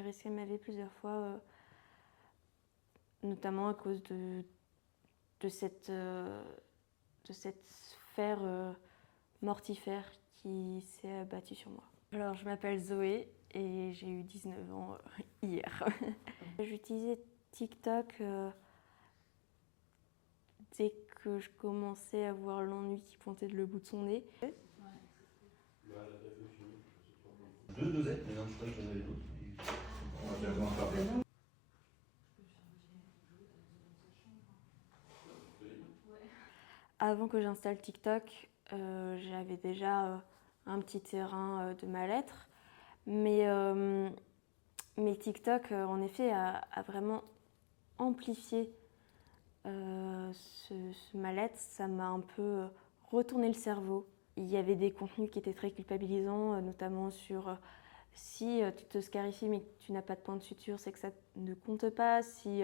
j'ai risqué ma vie plusieurs fois, notamment à cause de cette sphère mortifère qui s'est abattue sur moi. Alors, je m'appelle Zoé et j'ai eu 19 ans hier. J'utilisais TikTok dès que je commençais à voir l'ennui qui pointait le bout de son nez. Deux dosettes, mais non, je crois que j'en avais d'autres. On va faire comment faire. Avant que j'installe TikTok, j'avais déjà un petit terrain de mal-être, mais TikTok, en effet, a vraiment amplifié ce mal-être. Ça m'a un peu retourné le cerveau. Il y avait des contenus qui étaient très culpabilisants, notamment sur si tu te scarifies mais que tu n'as pas de point de suture, c'est que ça ne compte pas. Si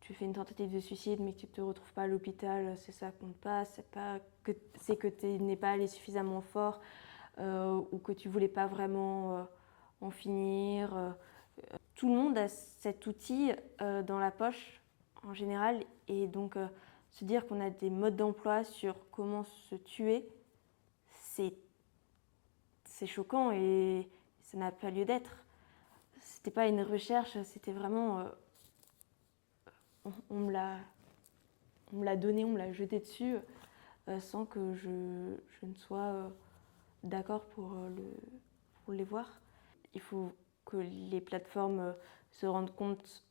tu fais une tentative de suicide mais que tu ne te retrouves pas à l'hôpital, c'est ça compte pas. C'est que tu n'es pas allé suffisamment fort ou que tu voulais pas vraiment en finir. Tout le monde a cet outil dans la poche en général, et donc se dire qu'on a des modes d'emploi sur comment se tuer, c'est choquant et ça n'a pas lieu d'être. C'était pas une recherche, c'était vraiment on me l'a donné, on me l'a jeté dessus sans que je ne sois d'accord pour les voir. Il faut que les plateformes se rendent compte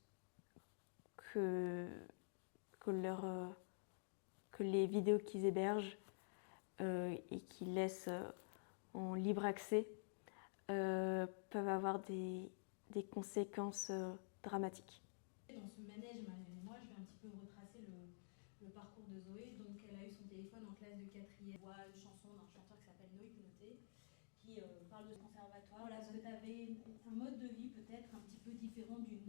que les vidéos qu'ils hébergent et qu'ils laissent en libre accès peuvent avoir des conséquences dramatiques. Dans ce manège malgré moi, je vais un petit peu retracer le parcours de Zoé. Donc elle a eu son téléphone en classe de 4e. Elle voit une chanson d'un chanteur qui s'appelle No Hypnoté, qui parle de ce conservatoire. Voilà, donc tu avais un mode de vie peut-être un petit peu différent du nord.